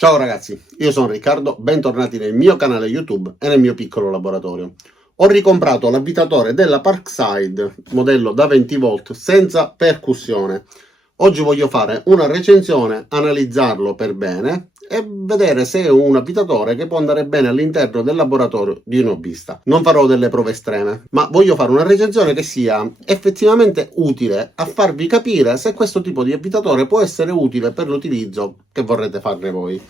Ciao ragazzi, io sono Riccardo, bentornati nel mio canale YouTube e nel mio piccolo laboratorio. Ho ricomprato l'avvitatore della Parkside, modello da 20 volt senza percussione. Oggi voglio fare una recensione, analizzarlo per bene e vedere se è un avvitatore che può andare bene all'interno del laboratorio di un hobbista. Non farò delle prove estreme, ma voglio fare una recensione che sia effettivamente utile a farvi capire se questo tipo di avvitatore può essere utile per l'utilizzo che vorrete farne voi.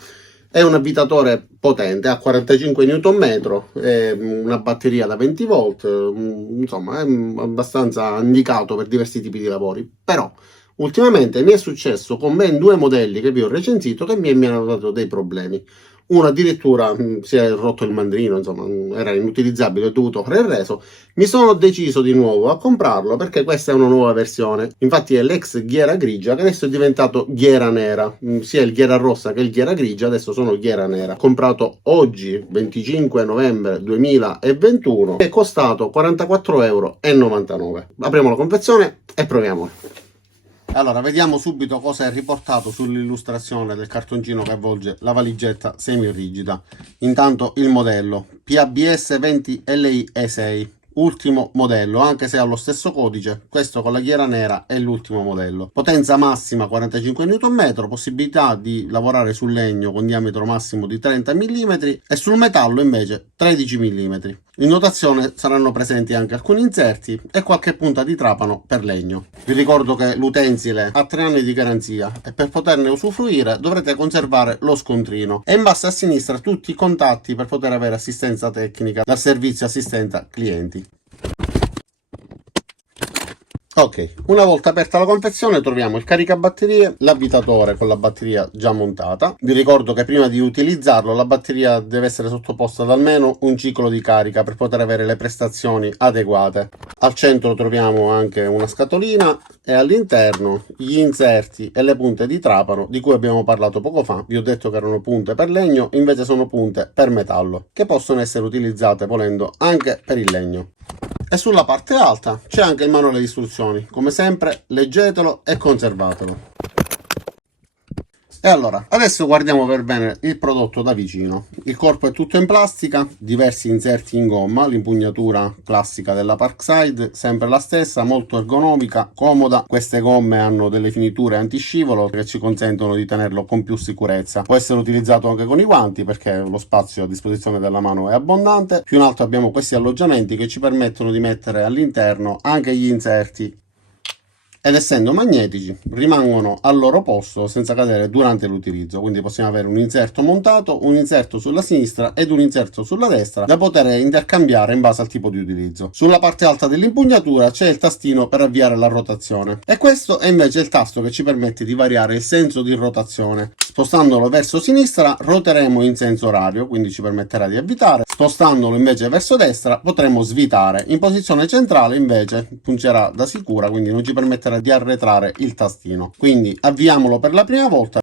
È un avvitatore potente, ha 45 Nm, è una batteria da 20 volt, insomma è abbastanza indicato per diversi tipi di lavori, però ultimamente mi è successo con ben due modelli che vi ho recensito che mi hanno dato dei problemi. Uno addirittura si è rotto il mandrino, insomma era inutilizzabile, ho dovuto fare il reso. Mi sono deciso di nuovo a comprarlo perché questa è una nuova versione. Infatti è l'ex ghiera grigia che adesso è diventato ghiera nera. Sia il ghiera rossa che il ghiera grigia adesso sono ghiera nera. Comprato oggi 25 novembre 2021 è costato 44,99 €. Apriamo la confezione e proviamolo. Allora, vediamo subito cosa è riportato sull'illustrazione del cartoncino che avvolge la valigetta semirigida. Intanto il modello PABS 20 LI-E6, ultimo modello, anche se ha lo stesso codice. Questo con la ghiera nera è l'ultimo modello. Potenza massima 45 Nm, possibilità di lavorare sul legno con diametro massimo di 30 mm e sul metallo invece 13 mm. In dotazione saranno presenti anche alcuni inserti e qualche punta di trapano per legno. Vi ricordo che l'utensile ha 3 anni di garanzia e per poterne usufruire dovrete conservare lo scontrino. E in basso a sinistra tutti i contatti per poter avere assistenza tecnica dal servizio assistenza clienti. Ok, una volta aperta la confezione troviamo il caricabatterie, l'avvitatore con la batteria già montata. Vi ricordo che prima di utilizzarlo la batteria deve essere sottoposta ad almeno un ciclo di carica per poter avere le prestazioni adeguate. Al centro troviamo anche una scatolina e all'interno gli inserti e le punte di trapano di cui abbiamo parlato poco fa. Vi ho detto che erano punte per legno, invece sono punte per metallo, che possono essere utilizzate volendo anche per il legno. E sulla parte alta c'è anche il manuale di istruzioni, come sempre leggetelo e conservatelo. E allora, adesso guardiamo per bene il prodotto da vicino. Il corpo è tutto in plastica, diversi inserti in gomma, l'impugnatura classica della Parkside, sempre la stessa, molto ergonomica, comoda. Queste gomme hanno delle finiture antiscivolo che ci consentono di tenerlo con più sicurezza. Può essere utilizzato anche con i guanti perché lo spazio a disposizione della mano è abbondante. Più in alto abbiamo questi alloggiamenti che ci permettono di mettere all'interno anche gli inserti ed essendo magnetici rimangono al loro posto senza cadere durante l'utilizzo, quindi possiamo avere un inserto montato, un inserto sulla sinistra ed un inserto sulla destra da poter intercambiare in base al tipo di utilizzo. Sulla parte alta dell'impugnatura c'è il tastino per avviare la rotazione e questo è invece il tasto che ci permette di variare il senso di rotazione. Spostandolo verso sinistra roteremo in senso orario, quindi ci permetterà di avvitare. Spostandolo invece verso destra potremo svitare. In posizione centrale invece pungerà da sicura, quindi non ci permetterà di arretrare il tastino. Quindi avviamolo per la prima volta.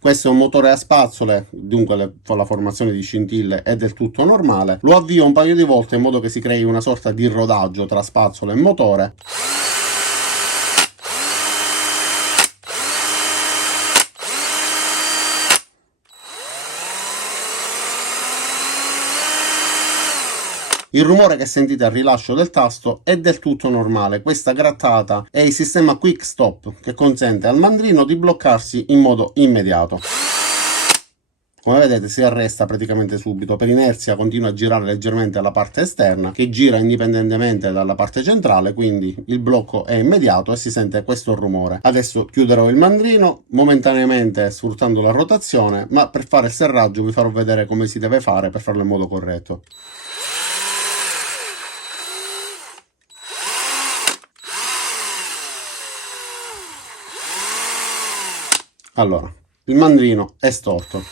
Questo è un motore a spazzole, dunque la formazione di scintille è del tutto normale. Lo avvio un paio di volte in modo che si crei una sorta di rodaggio tra spazzole e motore. Il rumore che sentite al rilascio del tasto è del tutto normale, questa grattata è il sistema Quick Stop che consente al mandrino di bloccarsi in modo immediato. Come vedete si arresta praticamente subito, per inerzia continua a girare leggermente alla parte esterna che gira indipendentemente dalla parte centrale, quindi il blocco è immediato e si sente questo rumore. Adesso chiuderò il mandrino momentaneamente sfruttando la rotazione, ma per fare il serraggio vi farò vedere come si deve fare per farlo in modo corretto. Allora, il mandrino è storto.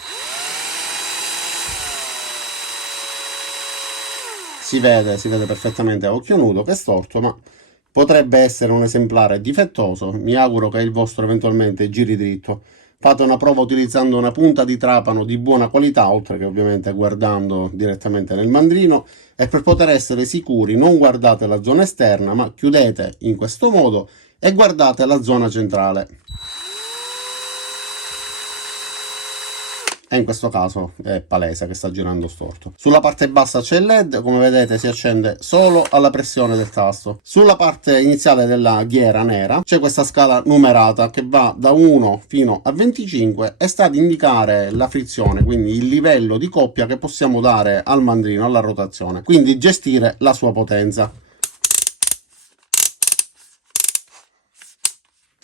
Si vede perfettamente a occhio nudo che è storto, ma potrebbe essere un esemplare difettoso. Mi auguro che il vostro eventualmente giri dritto. Fate una prova utilizzando una punta di trapano di buona qualità, oltre che ovviamente guardando direttamente nel mandrino, e per poter essere sicuri non guardate la zona esterna, ma chiudete in questo modo e guardate la zona centrale. e in questo caso è palese che sta girando storto. Sulla parte bassa c'è il LED, come vedete si accende solo alla pressione del tasto. Sulla parte iniziale della ghiera nera c'è questa scala numerata che va da 1 fino a 25 e sta ad indicare la frizione, quindi il livello di coppia che possiamo dare al mandrino, alla rotazione, quindi gestire la sua potenza.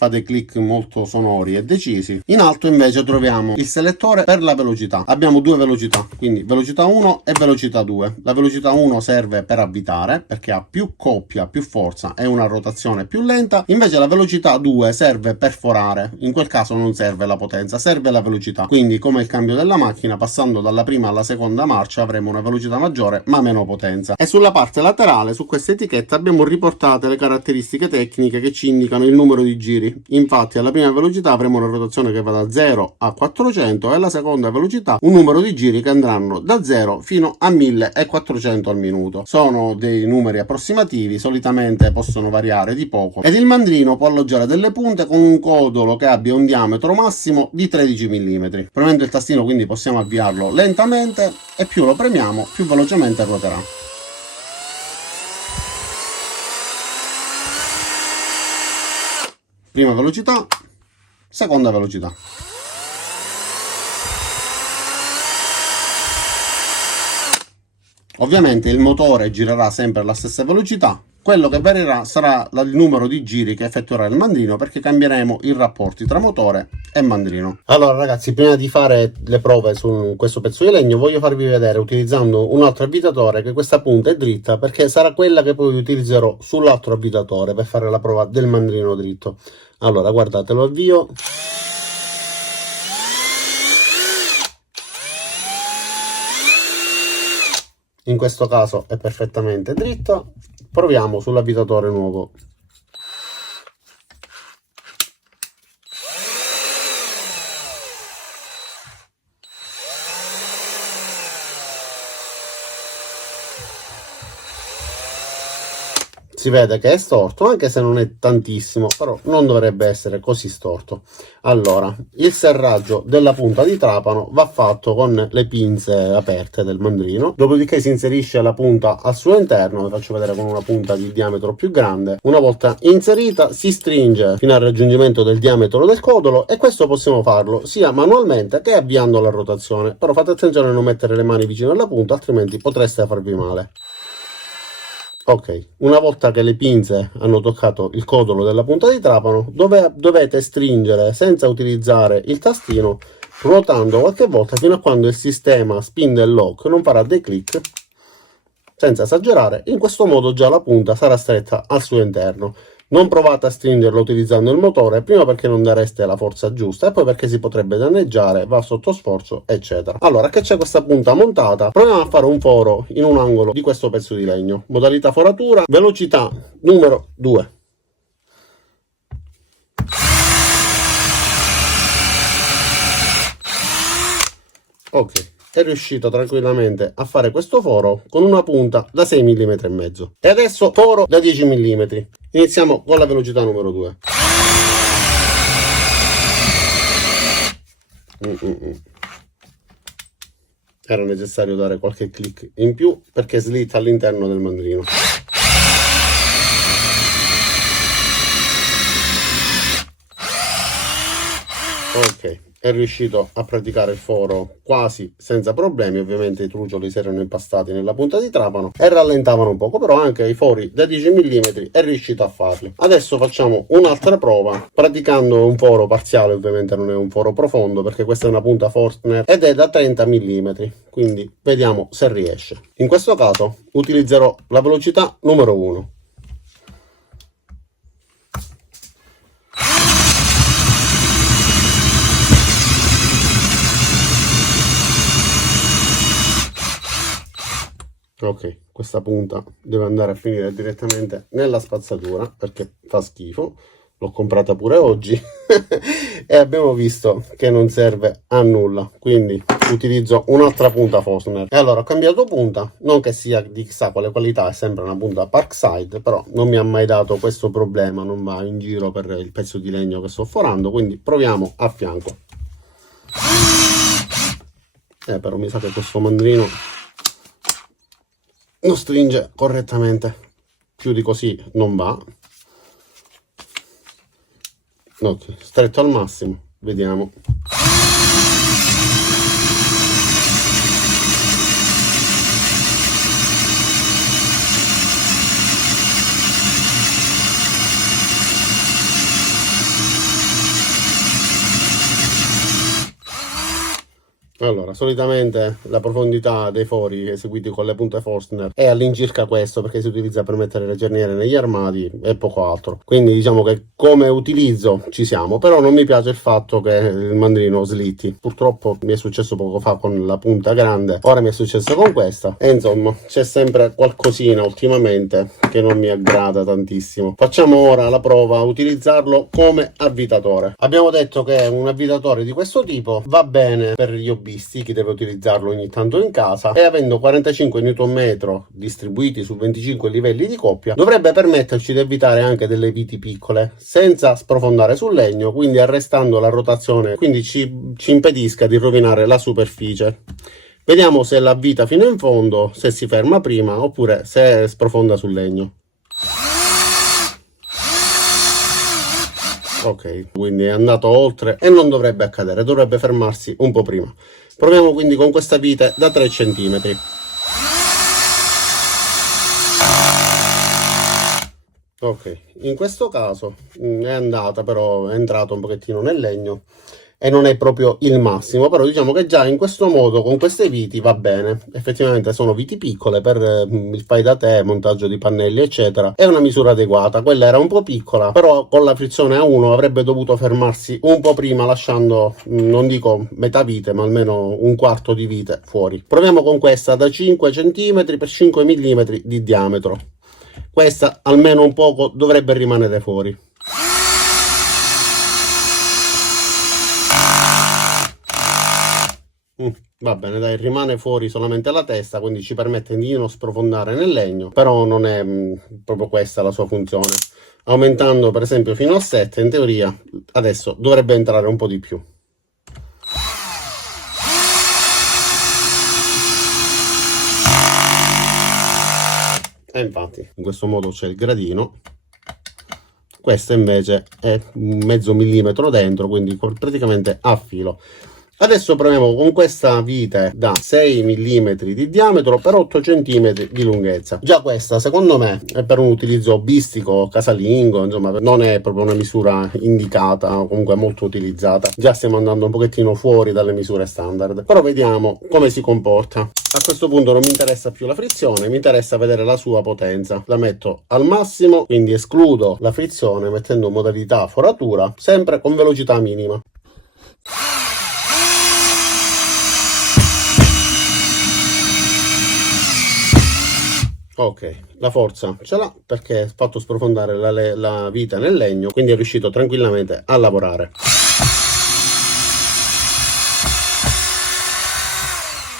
Fate click molto sonori e decisi. In alto invece troviamo il selettore per la velocità. Abbiamo due velocità, quindi velocità 1 e velocità 2. La velocità 1 serve per avvitare perché ha più coppia, più forza e una rotazione più lenta. Invece la velocità 2 serve per forare. In quel caso non serve la potenza, serve la velocità. Quindi come il cambio della macchina, passando dalla prima alla seconda marcia avremo una velocità maggiore ma meno potenza. E sulla parte laterale, su questa etichetta, abbiamo riportate le caratteristiche tecniche che ci indicano il numero di giri. Infatti alla prima velocità avremo una rotazione che va da 0 a 400 e alla seconda velocità un numero di giri che andranno da 0 fino a 1400 al minuto. Sono dei numeri approssimativi, solitamente possono variare di poco, ed il mandrino può alloggiare delle punte con un codolo che abbia un diametro massimo di 13 mm. Premendo il tastino quindi possiamo avviarlo lentamente e più lo premiamo più velocemente ruoterà. Prima velocità, seconda velocità. Ovviamente il motore girerà sempre alla stessa velocità. Quello che varierà sarà il numero di giri che effettuerà il mandrino, perché cambieremo i rapporti tra motore e mandrino. Allora ragazzi, prima di fare le prove su questo pezzo di legno voglio farvi vedere, utilizzando un altro avvitatore, che questa punta è dritta perché sarà quella che poi utilizzerò sull'altro avvitatore per fare la prova del mandrino dritto. Allora guardate, lo avvio. In questo caso è perfettamente dritto. Proviamo sull'avvitatore nuovo. Si vede che è storto, anche se non è tantissimo, però non dovrebbe essere così storto. Allora, il serraggio della punta di trapano va fatto con le pinze aperte del mandrino, dopodiché si inserisce la punta al suo interno, vi faccio vedere con una punta di diametro più grande. Una volta inserita si stringe fino al raggiungimento del diametro del codolo, e questo possiamo farlo sia manualmente che avviando la rotazione, però fate attenzione a non mettere le mani vicino alla punta, altrimenti potreste farvi male. Ok, una volta che le pinze hanno toccato il codolo della punta di trapano, dovete stringere senza utilizzare il tastino, ruotando qualche volta fino a quando il sistema spin and lock non farà dei click. Senza esagerare, in questo modo già la punta sarà stretta al suo interno. Non provate a stringerlo utilizzando il motore, prima perché non dareste la forza giusta e poi perché si potrebbe danneggiare, va sotto sforzo, eccetera. Allora, che c'è questa punta montata, proviamo a fare un foro in un angolo di questo pezzo di legno. Modalità foratura, velocità numero 2. Ok. È riuscito tranquillamente a fare questo foro con una punta da 6 mm e mezzo. E adesso foro da 10 mm. Iniziamo con la velocità numero 2. Era necessario dare qualche click in più perché slitta all'interno del mandrino. Ok. È riuscito a praticare il foro quasi senza problemi. Ovviamente i trucioli si erano impastati nella punta di trapano e rallentavano un poco, però anche i fori da 10 mm è riuscito a farli. Adesso facciamo un'altra prova praticando un foro parziale, ovviamente non è un foro profondo perché questa è una punta Forstner ed è da 30 mm, quindi vediamo se riesce. In questo caso utilizzerò la velocità numero 1. Ok, questa punta deve andare a finire direttamente nella spazzatura perché fa schifo. L'ho comprata pure oggi e abbiamo visto che non serve a nulla, quindi utilizzo un'altra punta Forstner. E allora ho cambiato punta, non che sia di chissà quale qualità, è sempre una punta Parkside, però non mi ha mai dato questo problema, non va in giro per il pezzo di legno che sto forando, quindi proviamo a fianco. Però mi sa che questo mandrino non stringe correttamente, più di così non va. Ok, stretto al massimo, vediamo. Allora, solitamente la profondità dei fori eseguiti con le punte Forstner è all'incirca questo, perché si utilizza per mettere le cerniere negli armadi e poco altro. Quindi diciamo che come utilizzo ci siamo, però non mi piace il fatto che il mandrino slitti. Purtroppo mi è successo poco fa con la punta grande, ora mi è successo con questa, e insomma c'è sempre qualcosina ultimamente che non mi aggrada tantissimo. Facciamo ora la prova a utilizzarlo come avvitatore. Abbiamo detto che un avvitatore di questo tipo va bene per gli hobbisti, chi deve utilizzarlo ogni tanto in casa, e avendo 45 Nm distribuiti su 25 livelli di coppia dovrebbe permetterci di evitare anche delle viti piccole senza sprofondare sul legno, quindi arrestando la rotazione, quindi ci impedisca di rovinare la superficie. Vediamo se la avvita fino in fondo, se si ferma prima oppure se sprofonda sul legno. Ok, quindi è andato oltre e non dovrebbe accadere, dovrebbe fermarsi un po' prima. Proviamo quindi con questa vite da 3 cm. Ok, in questo caso è andata, però è entrato un pochettino nel legno e non è proprio il massimo, però diciamo che già in questo modo con queste viti va bene. Effettivamente sono viti piccole per il fai da te, montaggio di pannelli eccetera, è una misura adeguata. Quella era un po' piccola, però con la frizione a 1 avrebbe dovuto fermarsi un po' prima, lasciando non dico metà vite ma almeno un quarto di vite fuori. Proviamo con questa da 5 cm per 5 mm di diametro. Questa almeno un poco dovrebbe rimanere fuori. Va bene, dai, rimane fuori solamente la testa, quindi ci permette di non sprofondare nel legno, però non è proprio questa la sua funzione. Aumentando per esempio fino a 7, in teoria adesso dovrebbe entrare un po' di più. E infatti in questo modo c'è il gradino. Questa invece è mezzo millimetro dentro, quindi praticamente a filo. Adesso proviamo con questa vite da 6 mm di diametro per 8 cm di lunghezza. Già questa secondo me è per un utilizzo hobbistico, casalingo, insomma non è proprio una misura indicata, comunque molto utilizzata. Già stiamo andando un pochettino fuori dalle misure standard, però vediamo come si comporta. A questo punto non mi interessa più la frizione, mi interessa vedere la sua potenza. La metto al massimo, quindi escludo la frizione mettendo modalità foratura, sempre con velocità minima. Ok, la forza ce l'ha perché ha fatto sprofondare la vite nel legno, quindi è riuscito tranquillamente a lavorare.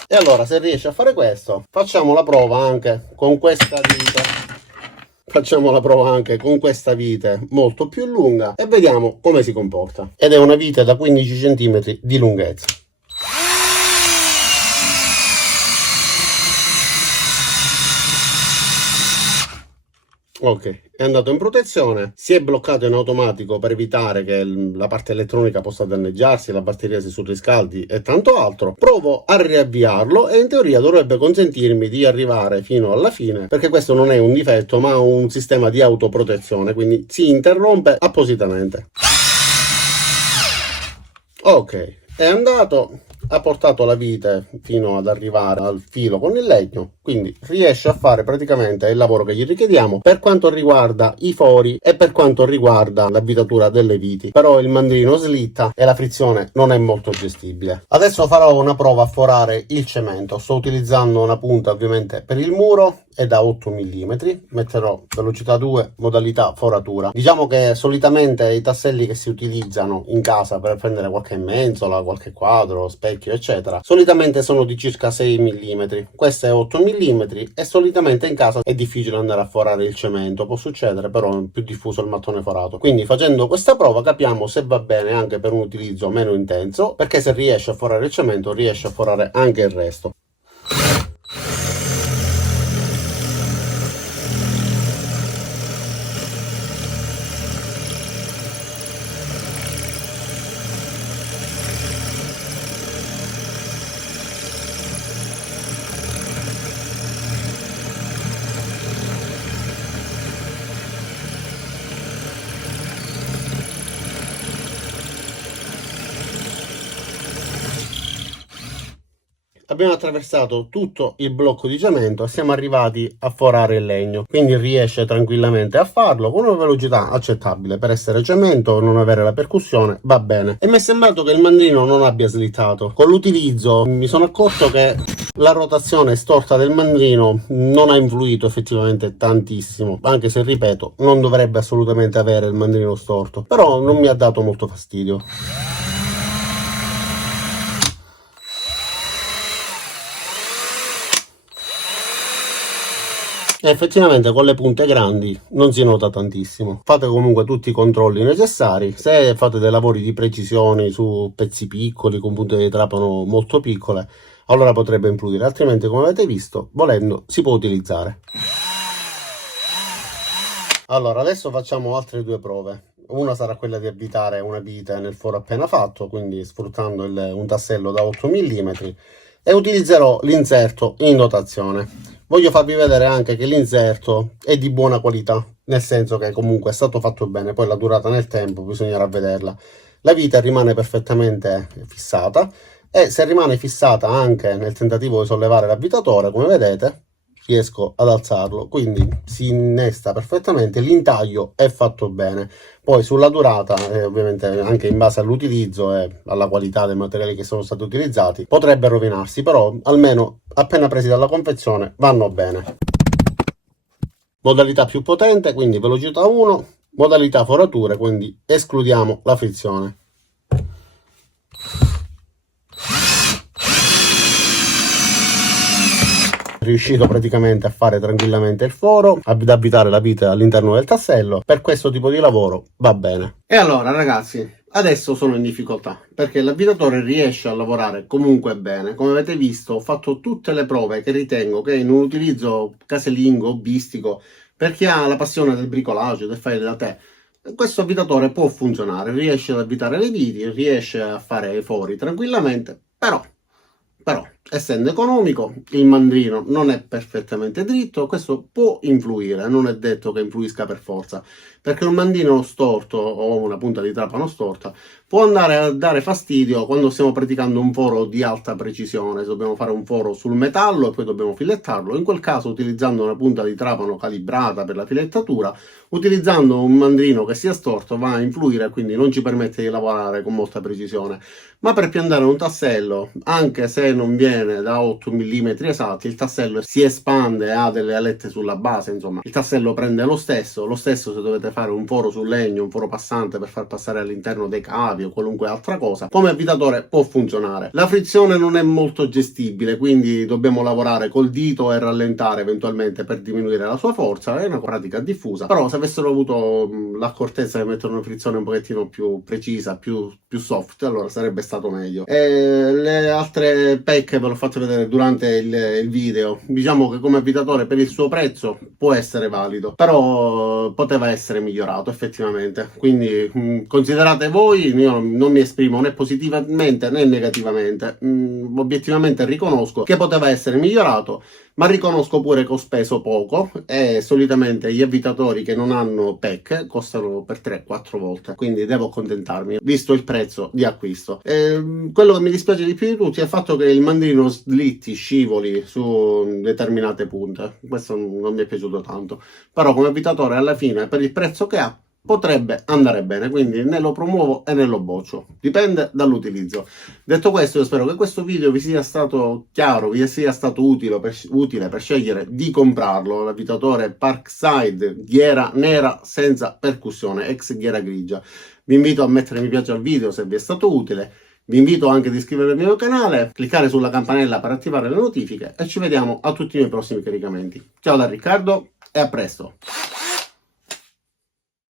E allora, se riesce a fare questo, facciamo la prova anche con questa vite. Facciamo la prova anche con questa vite molto più lunga e vediamo come si comporta. Ed è una vite da 15 cm di lunghezza. Ok, è andato in protezione, si è bloccato in automatico per evitare che la parte elettronica possa danneggiarsi, la batteria si surriscaldi e tanto altro. Provo a riavviarlo e in teoria dovrebbe consentirmi di arrivare fino alla fine, perché questo non è un difetto ma un sistema di autoprotezione, quindi si interrompe appositamente. Ok, è andato. Ha portato la vite fino ad arrivare al filo con il legno, quindi riesce a fare praticamente il lavoro che gli richiediamo per quanto riguarda i fori e per quanto riguarda l'avvitatura delle viti, però il mandrino slitta e la frizione non è molto gestibile. Adesso farò una prova a forare il cemento. Sto utilizzando una punta ovviamente per il muro è da 8 mm, metterò velocità 2, modalità foratura. Diciamo che solitamente i tasselli che si utilizzano in casa per prendere qualche mensola, qualche quadro, specchio eccetera, solitamente sono di circa 6 mm, questo è 8 mm e solitamente in casa è difficile andare a forare il cemento, può succedere però è più diffuso il mattone forato. Quindi facendo questa prova capiamo se va bene anche per un utilizzo meno intenso, perché se riesce a forare il cemento riesce a forare anche il resto. Abbiamo attraversato tutto il blocco di cemento e siamo arrivati a forare il legno, quindi riesce tranquillamente a farlo con una velocità accettabile per essere cemento, non avere la percussione, va bene. E mi è sembrato che il mandrino non abbia slittato. Con l'utilizzo mi sono accorto che la rotazione storta del mandrino non ha influito effettivamente tantissimo, anche se ripeto non dovrebbe assolutamente avere il mandrino storto, però non mi ha dato molto fastidio. Effettivamente con le punte grandi non si nota tantissimo. Fate comunque tutti i controlli necessari. Se fate dei lavori di precisione su pezzi piccoli con punte di trapano molto piccole, allora potrebbe influire, altrimenti come avete visto, volendo si può utilizzare. Allora adesso facciamo altre due prove. Una sarà quella di avvitare una vite nel foro appena fatto, quindi sfruttando un tassello da 8 mm, e utilizzerò l'inserto in dotazione. Voglio farvi vedere anche che l'inserto è di buona qualità, nel senso che comunque è stato fatto bene, poi la durata nel tempo bisognerà vederla. La vite rimane perfettamente fissata e se rimane fissata anche nel tentativo di sollevare l'avvitatore, come vedete, riesco ad alzarlo, quindi si innesta perfettamente, l'intaglio è fatto bene. Poi sulla durata, ovviamente anche in base all'utilizzo e alla qualità dei materiali che sono stati utilizzati, potrebbe rovinarsi, però almeno appena presi dalla confezione vanno bene. Modalità più potente, quindi velocità 1, modalità forature, quindi escludiamo la frizione. Riuscito praticamente a fare tranquillamente il foro, ad avvitare la vite all'interno del tassello. Per questo tipo di lavoro va bene. E allora ragazzi, adesso sono in difficoltà perché l'avvitatore riesce a lavorare comunque bene. Come avete visto ho fatto tutte le prove che ritengo che in un utilizzo casalingo, hobbistico, per chi ha la passione del bricolage, del fare da te, questo avvitatore può funzionare, riesce ad avvitare le viti, riesce a fare i fori tranquillamente, però essendo economico il mandrino non è perfettamente dritto, questo può influire, non è detto che influisca per forza, perché un mandrino storto o una punta di trapano storta può andare a dare fastidio quando stiamo praticando un foro di alta precisione. Se dobbiamo fare un foro sul metallo e poi dobbiamo filettarlo, in quel caso utilizzando una punta di trapano calibrata per la filettatura, utilizzando un mandrino che sia storto va a influire e quindi non ci permette di lavorare con molta precisione. Ma per piantare un tassello, anche se non viene da 8 mm esatti, il tassello si espande e ha delle alette sulla base, insomma il tassello prende lo stesso se dovete fare un foro sul legno, un foro passante per far passare all'interno dei cavi o qualunque altra cosa, come avvitatore può funzionare. La frizione non è molto gestibile, quindi dobbiamo lavorare col dito e rallentare eventualmente per diminuire la sua forza, è una pratica diffusa, però se avessero avuto l'accortezza di mettere una frizione un pochettino più precisa, più soft, allora sarebbe stato meglio. E le altre pecche ve l'ho fatte vedere durante il video. Diciamo che come avvitatore per il suo prezzo può essere valido, però poteva essere migliorato effettivamente, quindi considerate voi, io non mi esprimo né positivamente né negativamente, obiettivamente riconosco che poteva essere migliorato, ma riconosco pure che ho speso poco e solitamente gli avvitatori che non hanno PEC costano per 3-4 volte, quindi devo accontentarmi visto il prezzo di acquisto. Quello che mi dispiace di più di tutti è il fatto che il mandrino slitti, scivoli su determinate punte. Questo non mi è piaciuto tanto, però come avvitatore alla fine per il prezzo che ha potrebbe andare bene, quindi né lo promuovo e né lo boccio, dipende dall'utilizzo. Detto questo, io spero che questo video vi sia stato chiaro, vi sia stato utile per scegliere di comprarlo, l'avvitatore Parkside ghiera nera senza percussione, ex ghiera grigia. Vi invito a mettere mi piace al video se vi è stato utile. Vi invito anche ad iscrivervi al mio canale, cliccare sulla campanella per attivare le notifiche e ci vediamo a tutti i miei prossimi caricamenti. Ciao da Riccardo e a presto!